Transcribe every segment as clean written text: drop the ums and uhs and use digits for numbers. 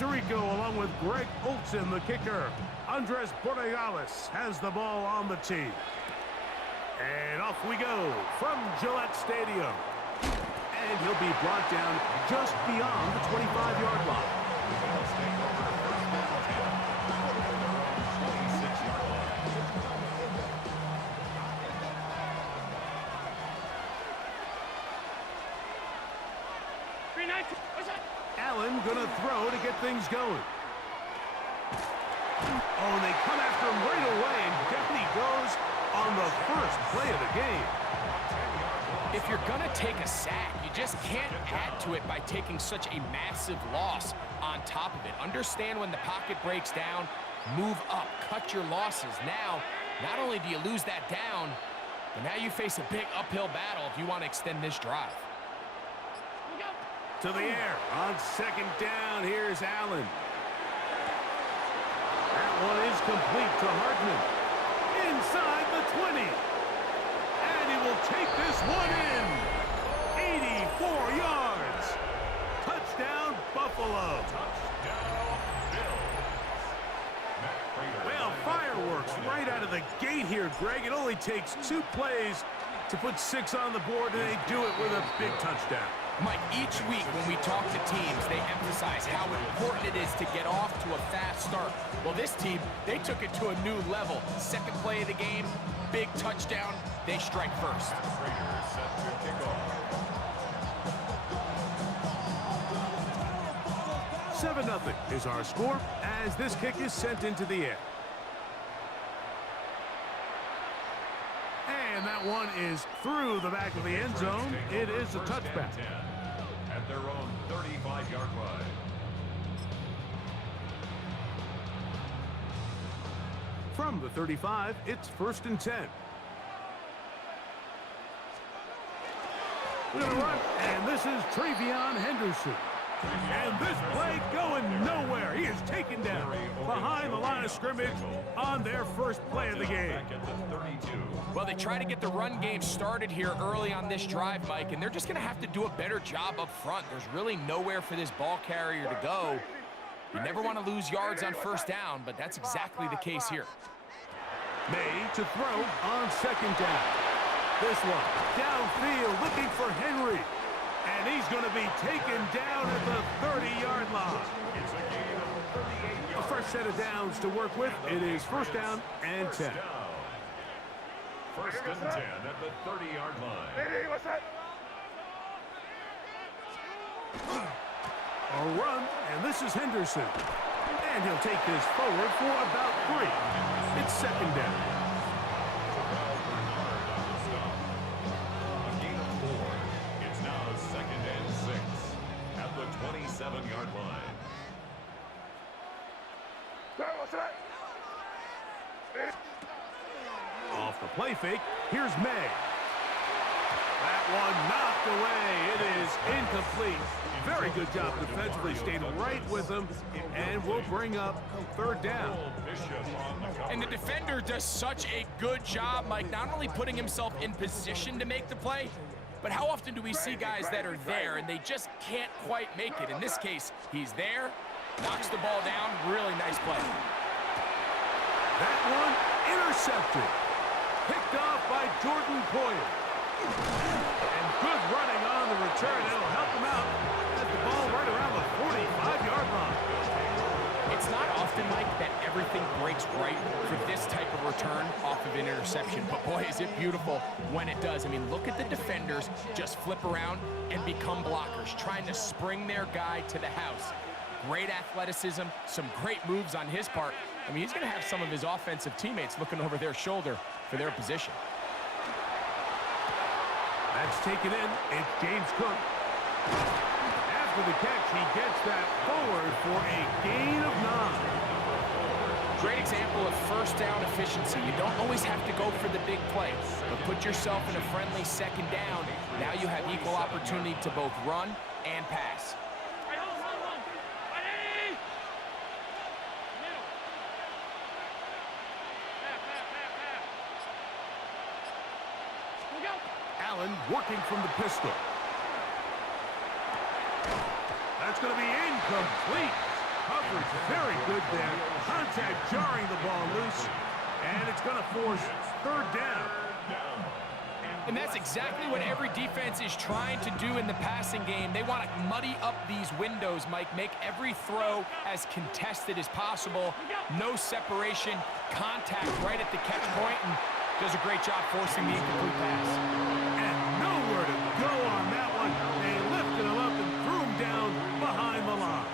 Puerto Rico, along with Greg Olson, the kicker. Andres Borregales has the ball on the tee. And off we go from Gillette Stadium. And he'll be brought down just beyond the 25-yard line. Allen gonna throw to get things going. Oh, and they come after him right away, and down he goes on the first play of the game. If you're gonna take a sack, you just can't add to it by taking such a massive loss on top of it. Understand when the pocket breaks down, move up, cut your losses. Now, not only do you lose that down, but now you face a big uphill battle if you want to extend this drive. To the air on second down. Here's Allen. That one is complete to Hartman. Inside the 20. And he will take this one in. 84 yards. Touchdown, Buffalo. Well, fireworks right out of the gate here, Greg. It only takes 2 plays to put 6 on the board, and they do it with a big touchdown. Mike, each week when we talk to teams, they emphasize how important it is to get off to a fast start. Well, this team, they took it to a new level. Second play of the game, big touchdown, they strike first. 7-0 is our score as this kick is sent into the air. And that one is through the back of the end zone. It is a touchback. At their own 35-yard line. From the 35, it's 1st and 10. We're going to run, and this is Travion Henderson. And this play going nowhere. He is taken down behind the line of scrimmage on their first play of the game. Well, they try to get the run game started here early on this drive, Mike, and they're just going to have to do a better job up front. There's really nowhere for this ball carrier to go. You never want to lose yards on first down, but that's exactly the case here. May to throw on second down. This one downfield looking for Henry. And he's going to be taken down at the 30-yard line. A fresh set of downs to work with. It is 1st down and 10. 1st and 10 at the 30-yard line. A run, and this is Henderson. And he'll take this forward for about 3. It's 2nd down. A gain of 4. It's now 2nd and 6 at the 27-yard line. Off the play fake, here's May. That one knocked away. It is incomplete. Very good job defensively. Stayed right with him, and will bring up 3rd down. And the defender does such a good job, Mike, not only putting himself in position to make the play, but how often do we see guys that are there and they just can't quite make it? In this case, he's there, knocks the ball down. Really nice play. That one intercepted. Picked off by Jordan Poyer. And good running on the return. It'll help him out at the ball right around the 45-yard line. It's not often, Mike, that everything breaks right for this type of return off of an interception. But, boy, is it beautiful when it does. I mean, look at the defenders just flip around and become blockers, trying to spring their guy to the house. Great athleticism, some great moves on his part. I mean, he's going to have some of his offensive teammates looking over their shoulder for their position. That's taken in. It's James Cook. After the catch, he gets that forward for a gain of 9. Great example of first down efficiency. You don't always have to go for the big play, but put yourself in a friendly 2nd down. Now you have equal opportunity to both run and pass. Allen working from the pistol. That's going to be incomplete. Coverage very good there. Contact jarring the ball loose. And it's going to force third down. And that's exactly what every defense is trying to do in the passing game. They want to muddy up these windows, Mike, make every throw as contested as possible. No separation, contact right at the catch point, and does a great job forcing the incomplete pass. And nowhere to go on that one. They lifted him up and threw him down behind the line.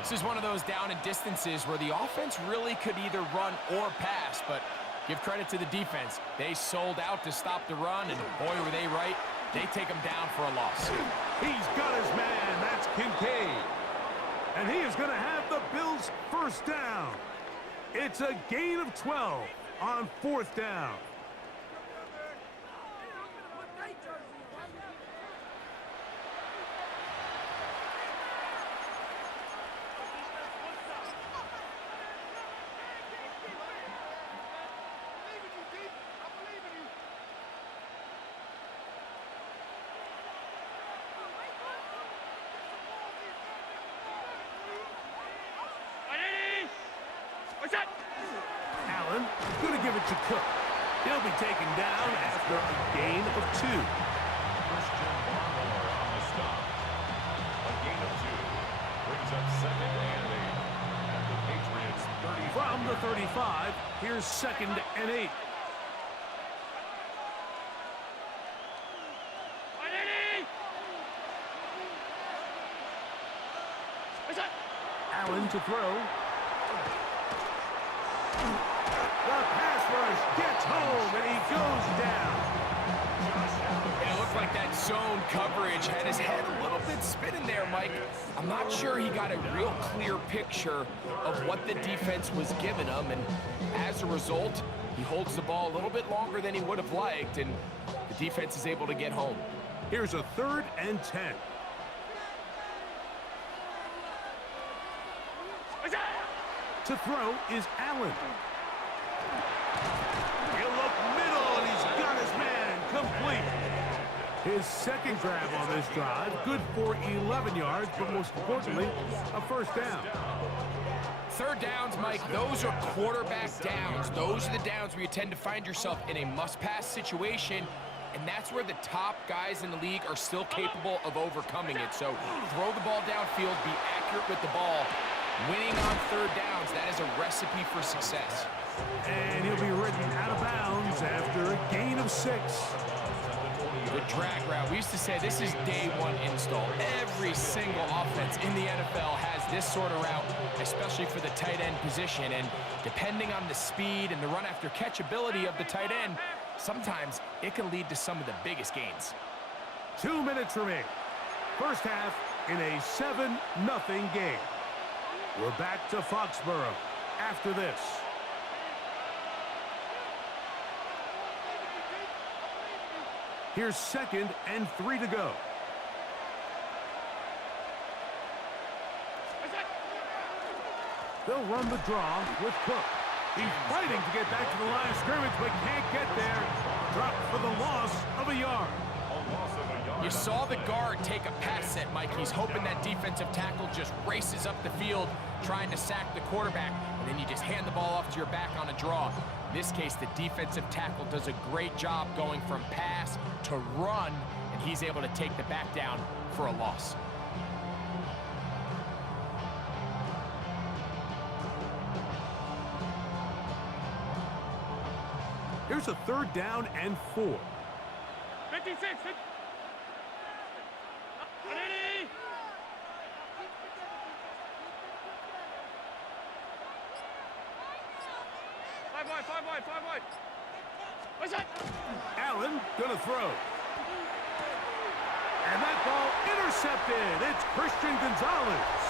This is one of those down and distances where the offense really could either run or pass, but give credit to the defense. They sold out to stop the run, and boy, were they right. They take him down for a loss. He's got his man. That's Kincaid. And he is going to have the Bills' first down. It's a gain of 12 on fourth down. Allen going to give it to Cook. He'll be taken down after a gain of 2. Christian Barmore on the stop. A gain of 2. Brings up second and 8. At the Patriots 35. From the 35, here's second and 8. Allen to throw. The pass rush gets home, and he goes down. It looked like that zone coverage had his head a little bit spinning there, Mike. I'm not sure he got a real clear picture of what the defense was giving him, and as a result, he holds the ball a little bit longer than he would have liked, and the defense is able to get home. Here's a 3rd and 10. To throw is Allen. He'll look middle, and he's got his man complete. His second grab on this drive, good for 11 yards, but most importantly, a first down. Third downs, Mike, those are quarterback downs. Those are the downs where you tend to find yourself in a must-pass situation, and that's where the top guys in the league are still capable of overcoming it. So throw the ball downfield, be accurate with the ball. Winning on third downs, that is a recipe for success. And he'll be ridden out of bounds after a gain of 6. The drag route, we used to say this is day one install. Every single offense in the NFL has this sort of route, especially for the tight end position. And depending on the speed and the run after catch ability of the tight end, sometimes it can lead to some of the biggest gains. 2 minutes remain. First half in a 7-0 game. We're back to Foxborough after this. Here's 2nd and 3 to go. They'll run the draw with Cook. He's fighting to get back to the line of scrimmage, but can't get there. Dropped for the loss of a yard. You saw the guard take a pass set, Mike. He's hoping that defensive tackle just races up the field trying to sack the quarterback, and then you just hand the ball off to your back on a draw. In this case, the defensive tackle does a great job going from pass to run, and he's able to take the back down for a loss. Here's a 3rd down and 4. 56. Five wide. What's that? Allen gonna throw. And that ball intercepted. It's Christian Gonzalez.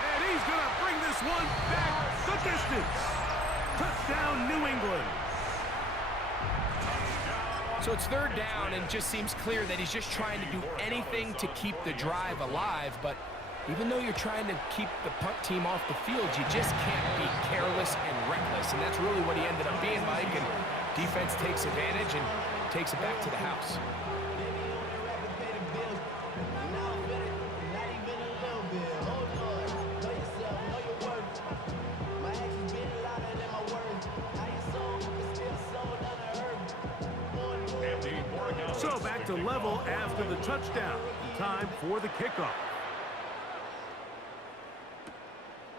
And he's gonna bring this one back the distance. Touchdown, New England. So it's 3rd down, and just seems clear that he's just trying to do anything to keep the drive alive, but even though you're trying to keep the punt team off the field, you just can't be careless and reckless, and that's really what he ended up being, Mike, and defense takes advantage, and takes it back to the house. So back to level after the touchdown. Time for the kickoff.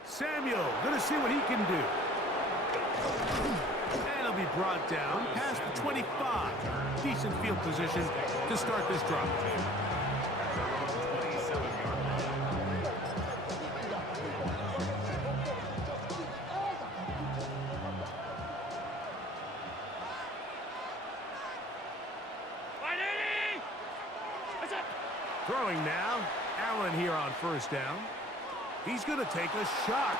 Samuel gonna see what he can do. And he'll be brought down past the 25. Decent field position to start this drive. Throwing now. Allen here on first down. He's going to take a shot.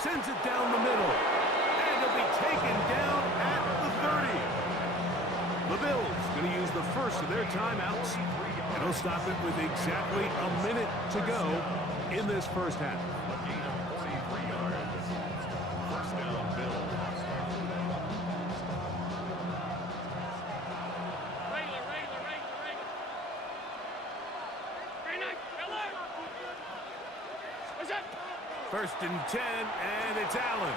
Sends it down the middle. And he'll be taken down at the 30. The Bills going to use the first of their timeouts. And he'll stop it with exactly a minute to go in this first half. A gain of 43 yards. First down, Bills. First and 10, and it's Allen.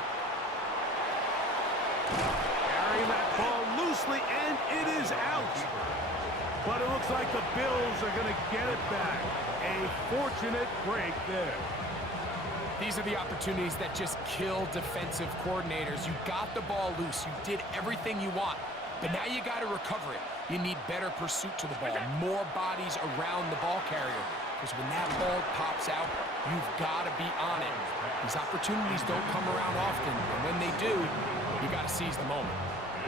Carrying that ball loosely, and it is out. But it looks like the Bills are going to get it back. A fortunate break there. These are the opportunities that just kill defensive coordinators. You got the ball loose. You did everything you want. But now you got to recover it. You need better pursuit to the ball, more bodies around the ball carrier. Because when that ball pops out, you've got to be on it. These opportunities don't come around often, and when they do, you got to seize the moment.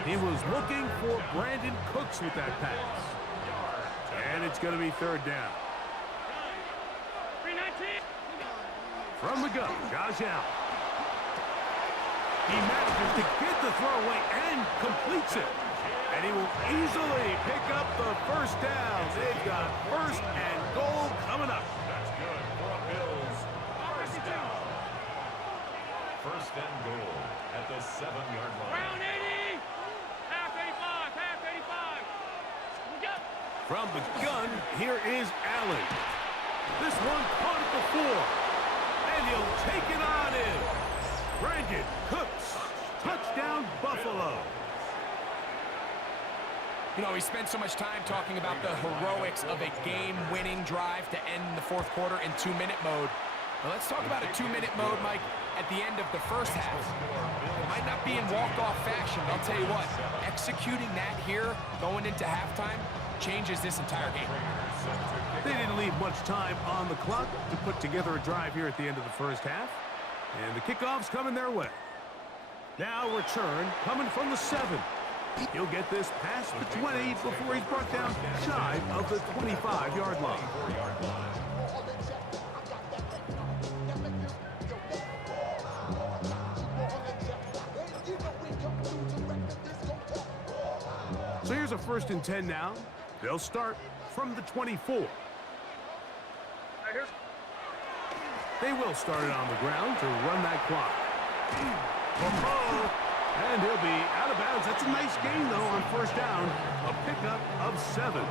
He was looking for Brandon Cooks with that pass. And it's going to be third down. From the gun, Josh Allen. He manages to get the throw away and completes it. And he will easily pick up the first down. They've got first and goal coming up. That's good for a Bills. First down. First and goal at the 7-yard line. Round 80. Half 85. Half 85. Go. From the gun, here is Allen. This one caught at the 4. And he'll take it on in. Brandon Cooks. Touchdown, Buffalo. You know, we spent so much time talking about the heroics of a game-winning drive to end the fourth quarter in 2-minute mode. Now let's talk about a 2-minute mode, Mike, at the end of the first half. It might not be in walk-off fashion, but I'll tell you what, executing that here, going into halftime, changes this entire game. They didn't leave much time on the clock to put together a drive here at the end of the first half. And the kickoff's coming their way. Now return coming from the 7. He'll get this past the 20 before he's brought down shy of the 25-yard line. So here's a first and 10 now. They'll start from the 24. They will start it on the ground to run that clock. And he'll be out of bounds. That's a nice gain, though, on first down. A pickup of 7.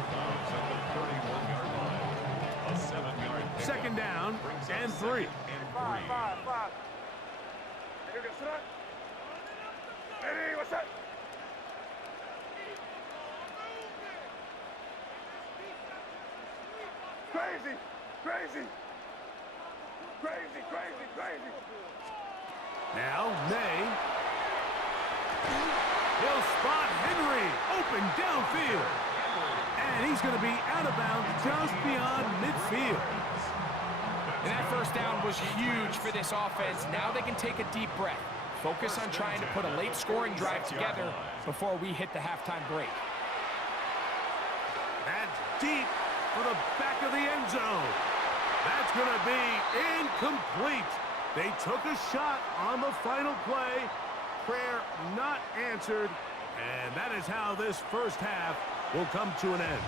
Second down and 3. Five. Eddie, what's up? Crazy. Now, May. He'll spot Henry open downfield. And he's going to be out of bounds just beyond midfield. And that first down was huge for this offense. Now they can take a deep breath. Focus on trying to put a late scoring drive together before we hit the halftime break. That's deep for the back of the end zone. That's going to be incomplete. They took a shot on the final play. Prayer not answered. And that is how this first half will come to an end.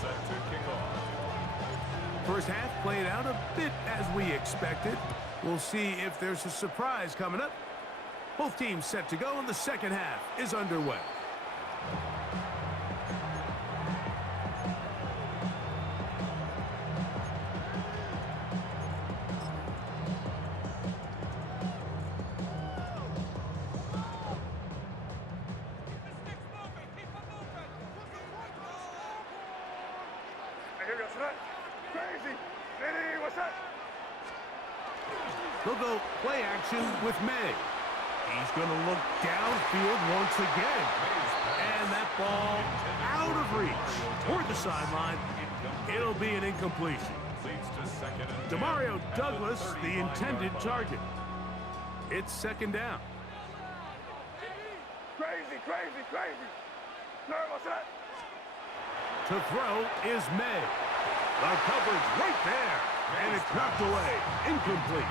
Set to kick off. First half played out a bit as we expected. We'll see if there's a surprise coming up Both teams set to go, and the second half is underway. They'll go play action with May. He's going to look downfield once again. And that ball out of reach toward the sideline. It'll be an incompletion. Demario Douglas, the intended target. It's second down. Crazy, crazy, crazy. Nervous, huh? To throw is May. The coverage right there. And it's knocked away. Incomplete.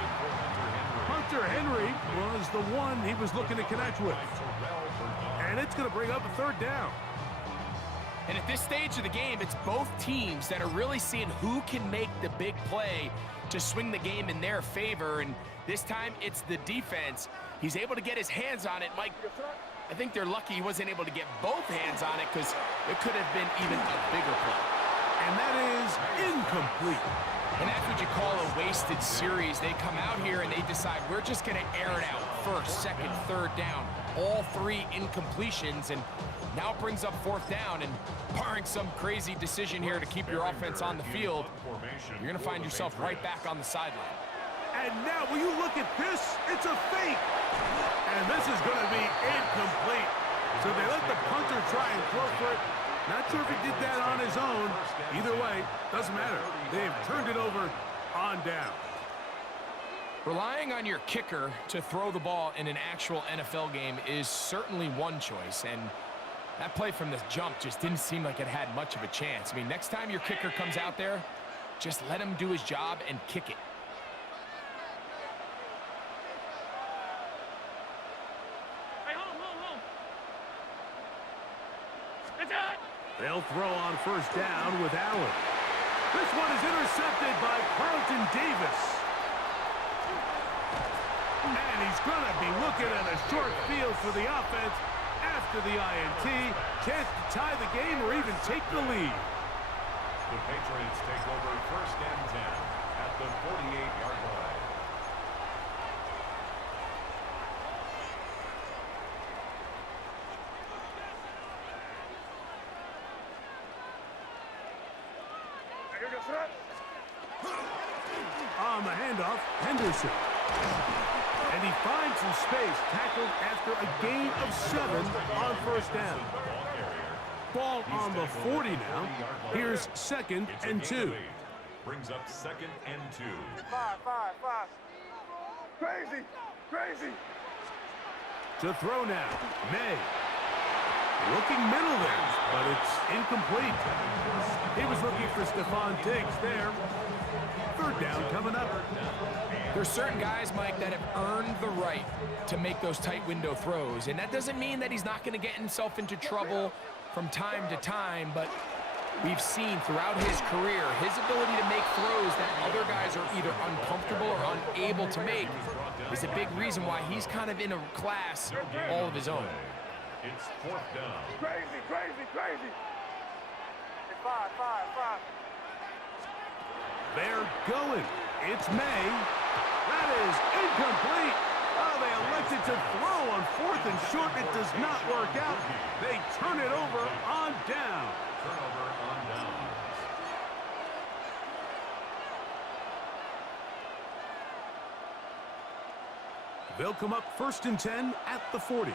Hunter Henry was the one he was looking to connect with. And it's going to bring up a third down. And at this stage of the game, it's both teams that are really seeing who can make the big play to swing the game in their favor. And this time, it's the defense. He's able to get his hands on it. Mike, I think they're lucky he wasn't able to get both hands on it because it could have been even a bigger play. And that is incomplete. And that's what you call a wasted series. They come out here and they decide we're just going to air it out. First, second, third down. All three incompletions, and now it brings up fourth down. And barring some crazy decision here to keep your offense on the field, you're going to find yourself right back on the sideline. And now, will you look at this? It's a fake. And this is going to be incomplete. So they let the punter try and throw for it. Not sure if he did that on his own. Either way, doesn't matter. They've turned it over on down. Relying on your kicker to throw the ball in an actual NFL game is certainly one choice, and that play from the jump just didn't seem like it had much of a chance. I mean, next time your kicker comes out there, just let him do his job and kick it. Hey, home. It's out. They'll throw on first down with Allen. This one is intercepted by Carlton Davis. And he's going to be looking at a short field for the offense after the INT. Chance to tie the game or even take the lead. The Patriots take over first and 10 at the 48-yard line. On the handoff, Henderson. And he finds some space, tackled after a gain of 7 on first down. Ball on the 40 now. Here's second and 2. Brings up second and 2. Five. Crazy. To throw now, May. Looking middle there, but it's incomplete. He was looking for Stephon Diggs there. Third down coming up. There's certain guys, Mike, that have earned the right to make those tight window throws, and that doesn't mean that he's not going to get himself into trouble from time to time, but we've seen throughout his career his ability to make throws that other guys are either uncomfortable or unable to make is a big reason why he's kind of in a class all of his own. It's fourth down. Crazy. Five. They're going. It's May. That is incomplete. Oh, they elected to throw on fourth and short. It does not work out. They turn it over on down. Turnover on downs. They'll come up first and 10 at the 40.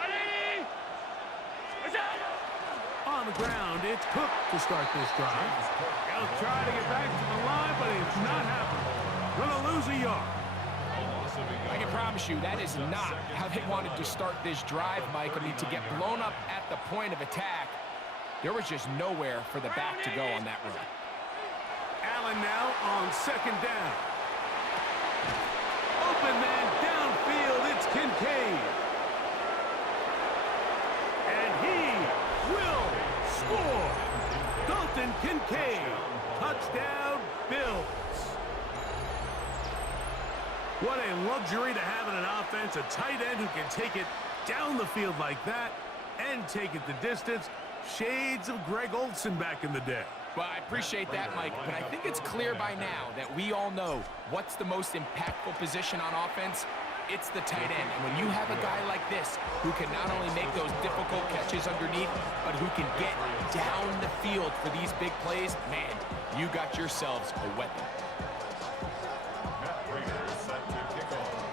Ready. It's out. On the ground, it's Cook to start this drive. He'll try to get back to the line, but it's not happening. Gonna lose a yard. I can promise you that is not how they wanted to start this drive, Mike. I mean, to get blown up at the point of attack, there was just nowhere for the back to go on that run. Allen now on second down. Open man downfield, it's Kincaid. And he will score. Dalton Kincaid, touchdown Bills. What a luxury to have in an offense, a tight end who can take it down the field like that and take it the distance. Shades of Greg Olsen back in the day. Well, I appreciate that, Mike, but I think it's clear by now that we all know what's the most impactful position on offense. It's the tight end. And when you have a guy like this who can not only make those difficult catches underneath, but who can get down the field for these big plays, man, you got yourselves a weapon.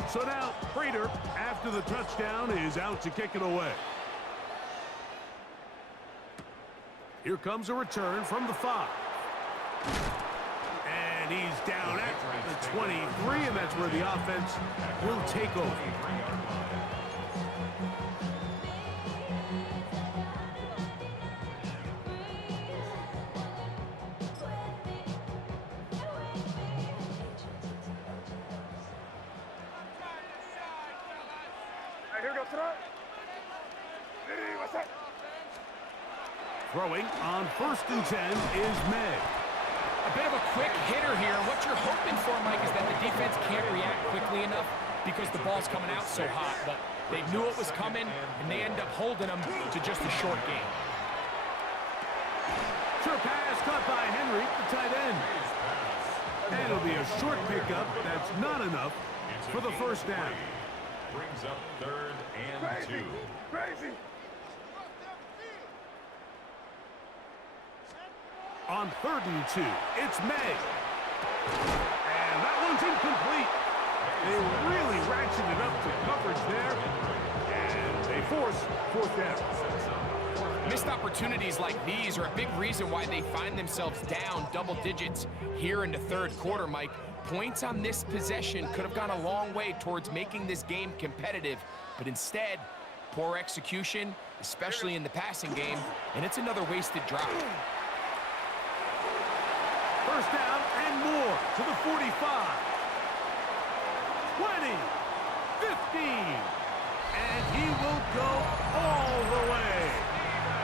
So now, Prater, after the touchdown, is out to kick it away. Here comes a return from the 5. And he's down at the 23, and that's where the offense will take over. Here goes throw. What's that? Throwing on 1st and 10 is May. A bit of a quick hitter here. What you're hoping for, Mike, is that the defense can't react quickly enough because the ball's coming out so hot. But they knew it was coming, and they end up holding them to just a short game. Sure pass caught by Henry, the tight end. And it'll be a short pickup. That's not enough for the first down. Brings up 3rd and 2. Crazy. On 3rd and 2, it's May. And that one's incomplete. They really ratcheted up to coverage there. And they force 4th down. Missed opportunities like these are a big reason why they find themselves down double digits here in the 3rd quarter, Mike. Points on this possession could have gone a long way towards making this game competitive, but instead, poor execution, especially in the passing game, and it's another wasted drive. 1st down and more to the 45. 20, 15, and he will go all the way.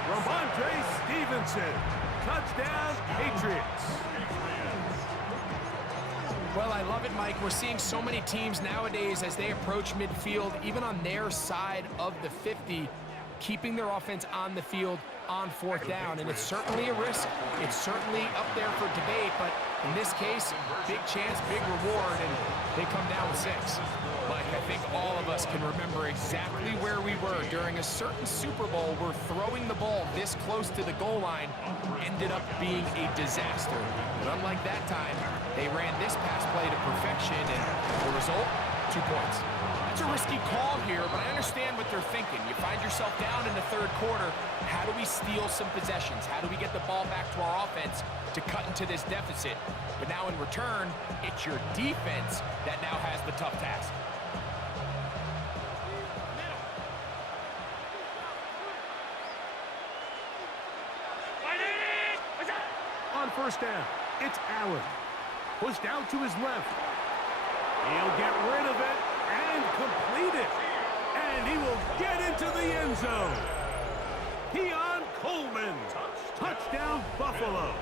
Ramondre Stevenson, touchdown Patriots. Well, I love it, Mike. We're seeing so many teams nowadays as they approach midfield, even on their side of the 50, keeping their offense on the field on 4th down, and it's certainly a risk. It's certainly up there for debate, but in this case, big chance, big reward, and they come down with 6. Mike, I think all of us can remember exactly where we were during a certain Super Bowl where throwing the ball this close to the goal line ended up being a disaster. But unlike that time, they ran this pass play to perfection, and the result, 2 points. It's a risky call here, but I understand what they're thinking. You find yourself down in the 3rd quarter. How do we steal some possessions? How do we get the ball back to our offense to cut into this deficit? But now in return, it's your defense that now has the tough task. On 1st down, it's Allen. Pushed out to his left. He'll get rid of it and complete it. And he will get into the end zone. Keon Coleman, touchdown Buffalo.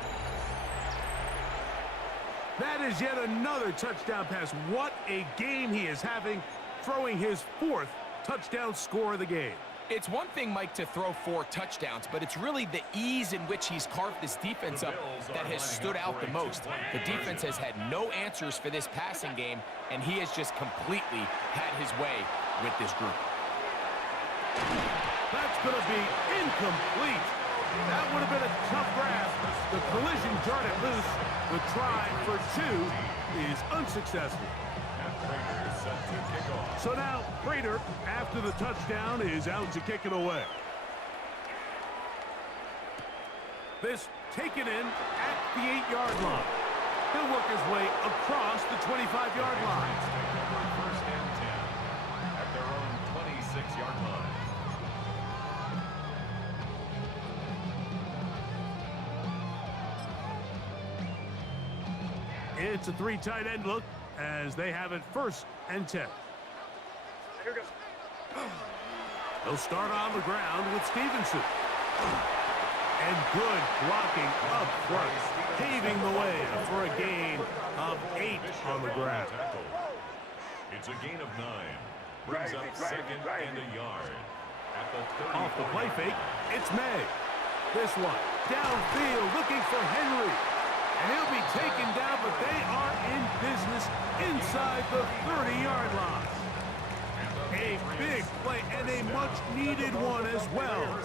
That is yet another touchdown pass. What a game he is having, throwing his 4th touchdown score of the game. It's one thing, Mike, to throw 4 touchdowns, but it's really the ease in which he's carved this defense up that has stood out the most. The defense has had no answers for this passing game, and he has just completely had his way with this group. That's going to be incomplete. That would have been a tough grab. The collision jarred it loose. The try for 2 is unsuccessful. So now, Prater, after the touchdown, is out to kick it away. This taken in at the 8-yard line. He'll work his way across the 25-yard line. 1st and 10 at their own 26-yard line. It's a 3 tight end look as they have it 1st and 10. Here goes. They'll start on the ground with Stevenson. And good blocking up front, paving the way for a gain of 8 on the ground. It's a gain of 9. Brings up second and a yard. At the 34 Off the play fake, it's May. This one, downfield, looking for Henry. And he'll be taken down, but they are in business inside the 30-yard line. A big play and a much-needed one as well.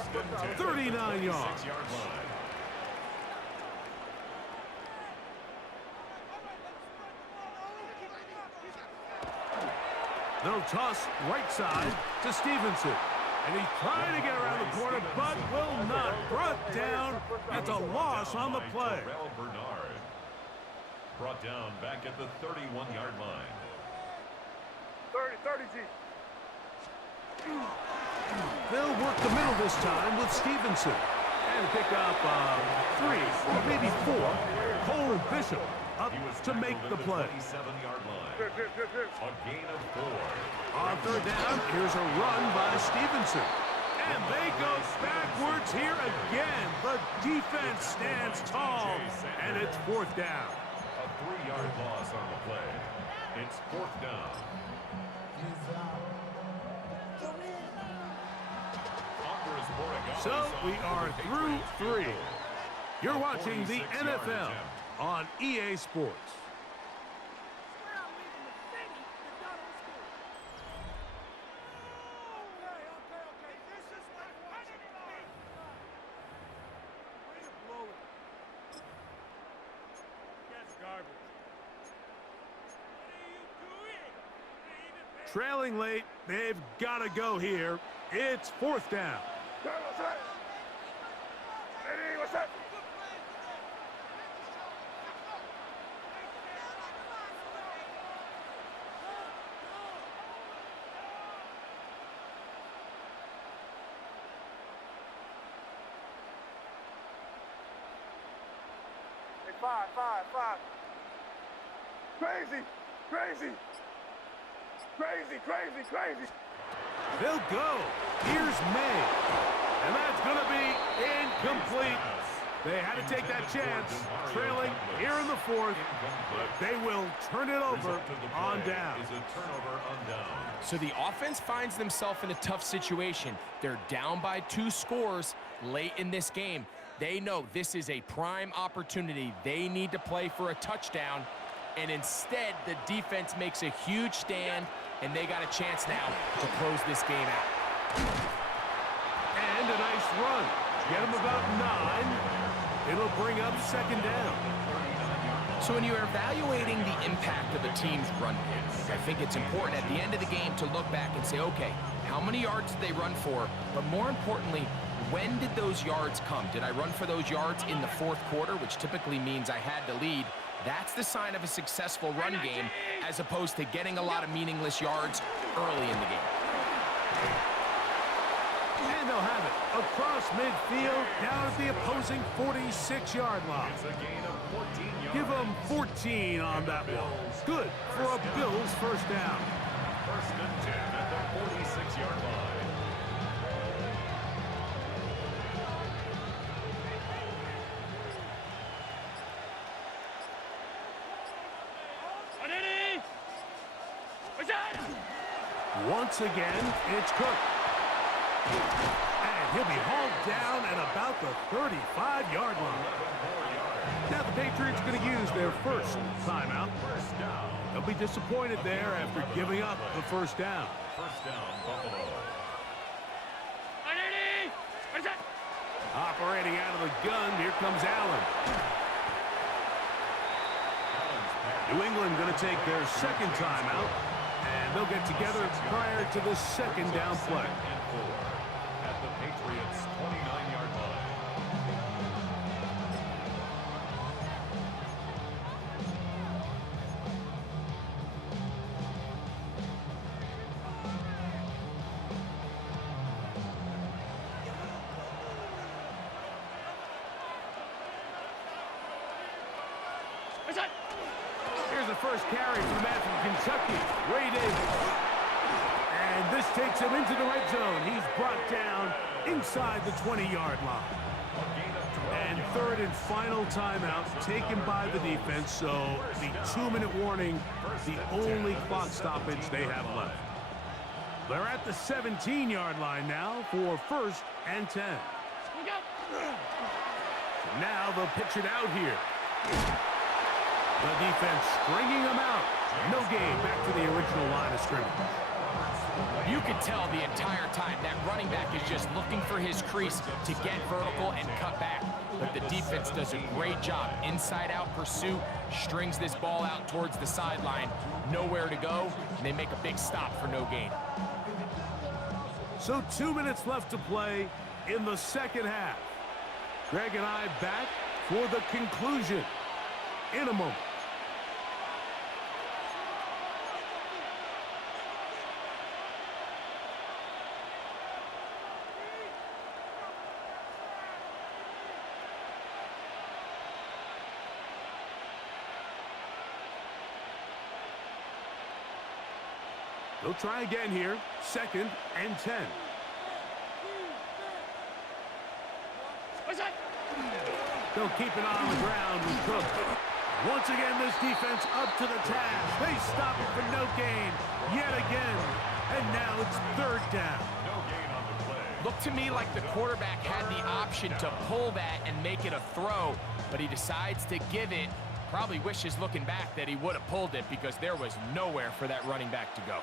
39 yards. They'll toss right side to Stevenson. And he's trying to get around the corner, but will not. Brought down. That's a loss on the play. Brought down back at the 31-yard line. 30, G. They'll work the middle this time with Stevenson. And pick up 3 or maybe 4. Cole Bishop up to make the play. 27-yard line. A gain of 4. On third down, here's a run by Stevenson. And they go backwards here again. The defense stands tall, and it's fourth down. A 3-yard loss on the play. It's fourth down. So we are through 3. You're watching the NFL on EA Sports. Trailing late, they've got to go here. It's fourth down. What's up? Hey, five. Crazy. They'll go. Here's May. And that's going to be incomplete. They had to take that chance, trailing here in the fourth, but they will turn it over on down. So the offense finds themselves in a tough situation. They're down by 2 scores late in this game. They know this is a prime opportunity. They need to play for a touchdown, and instead the defense makes a huge stand, and they got a chance now to close this game out. And a nice run. Get them about 9. It'll bring up second down. So when you're evaluating the impact of a team's run game, I think it's important at the end of the game to look back and say, okay, how many yards did they run for? But more importantly, when did those yards come? Did I run for those yards in the fourth quarter, which typically means I had to lead? That's the sign of a successful run game, as opposed to getting a lot of meaningless yards early in the game. And they'll have it across midfield, down at the opposing 46-yard line. It's a gain of 14 yards. Give them 14 on that one. Good for a Bills first down. First and 10 at the 46-yard line. Once again, it's Cook. And he'll be hauled down at about the 35-yard line. Now the Patriots going to use their first timeout. They'll be disappointed there after giving up the first down. First down, Buffalo. Operating out of the gun, here comes Allen. New England going to take their second timeout, and they'll get together prior to the second down play. And 4 at the Patriots' 29-yard line. Here's the first carry for the man from Kentucky, Ray Davis. And this takes him into the red zone. He's brought down inside the 20-yard line. A gain of And third and final timeout taken by the defense, so the 2-minute warning, the only clock stoppage they have left. They're at the 17-yard line now for 1st and 10. Now they'll pitch it out here. The defense stringing them out. No gain back to the original line of scrimmage. You can tell the entire time that running back is just looking for his crease to get vertical and cut back. But the defense does a great job. Inside-out pursuit, strings this ball out towards the sideline. Nowhere to go, and they make a big stop for no gain. So 2 minutes left to play in the second half. Greg and I back for the conclusion in a moment. They'll try again here. 2nd and 10. They'll keep it on the ground with Cook. Once again, this defense up to the task. They stop it for no gain yet again. And now it's 3rd down. No gain on the play. Looked to me like the quarterback had the option to pull that and make it a throw, but he decides to give it. Probably wishes looking back that he would have pulled it because there was nowhere for that running back to go.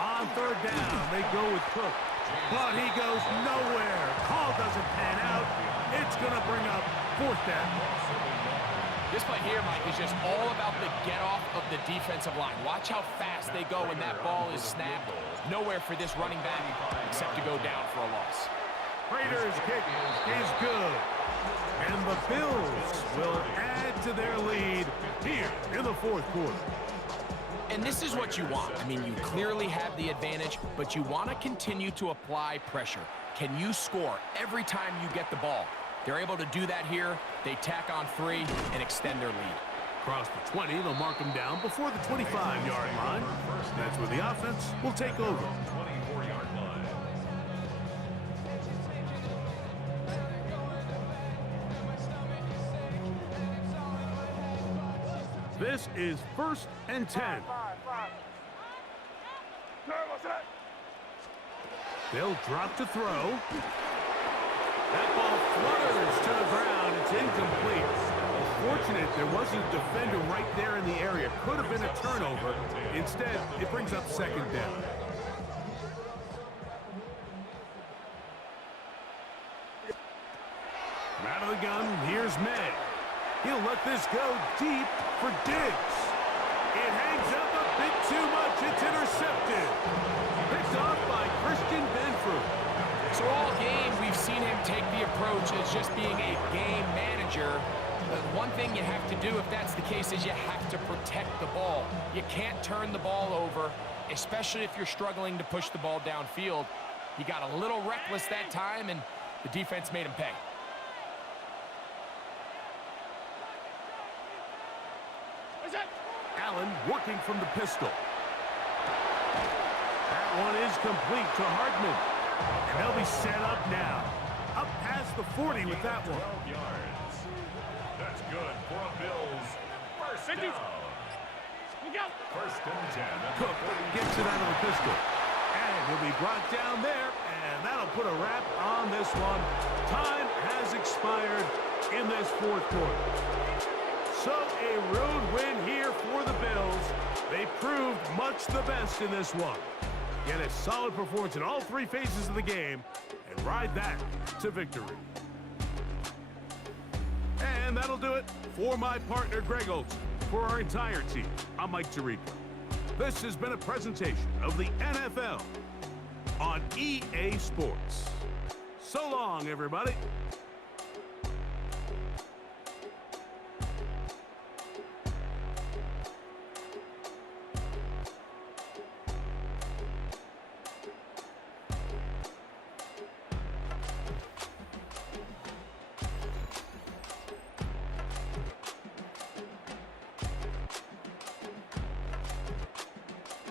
On 3rd down, they go with Cook. But he goes nowhere. Call doesn't pan out. It's going to bring up 4th down. This play here, Mike, is just all about the get-off of the defensive line. Watch how fast they go when that ball is snapped. Nowhere for this running back except to go down for a loss. Raiders' kick is good. And the Bills will add to their lead here in the 4th quarter. And this is what you want. I mean, you clearly have the advantage, but you want to continue to apply pressure. Can you score every time you get the ball? They're able to do that here. They tack on 3 and extend their lead. Across the 20, they'll mark them down before the 25-yard line. That's where the offense will take over. 24-yard line. This is 1st and 10. They'll drop to throw. That ball flutters to the ground. It's incomplete. Fortunate there wasn't a defender right there in the area. Could have been a turnover. Instead, it brings up 2nd down. From out of the gun, here's May. He'll let this go deep for Diggs. It hangs up a bit too much. It's intercepted. Picked off by Christian Benford. So all game, we've seen him take the approach as just being a game manager. But one thing you have to do if that's the case is you have to protect the ball. You can't turn the ball over, especially if you're struggling to push the ball downfield. He got a little reckless that time, and the defense made him pay. Allen working from the pistol. That one is complete to Hardman. And they'll be set up now. Up past the 40 with that one. 12 yards. That's good for a Bills. First down. First and 10. Cook gets it out of the pistol. And he'll be brought down there. And that'll put a wrap on this one. Time has expired in this 4th quarter. So a road win here for the Bills. They proved much the best in this one. Get a solid performance in all 3 phases of the game and ride that to victory. And that'll do it for my partner, Greg Olson. For our entire team, I'm Mike Tirico. This has been a presentation of the NFL on EA Sports. So long, everybody.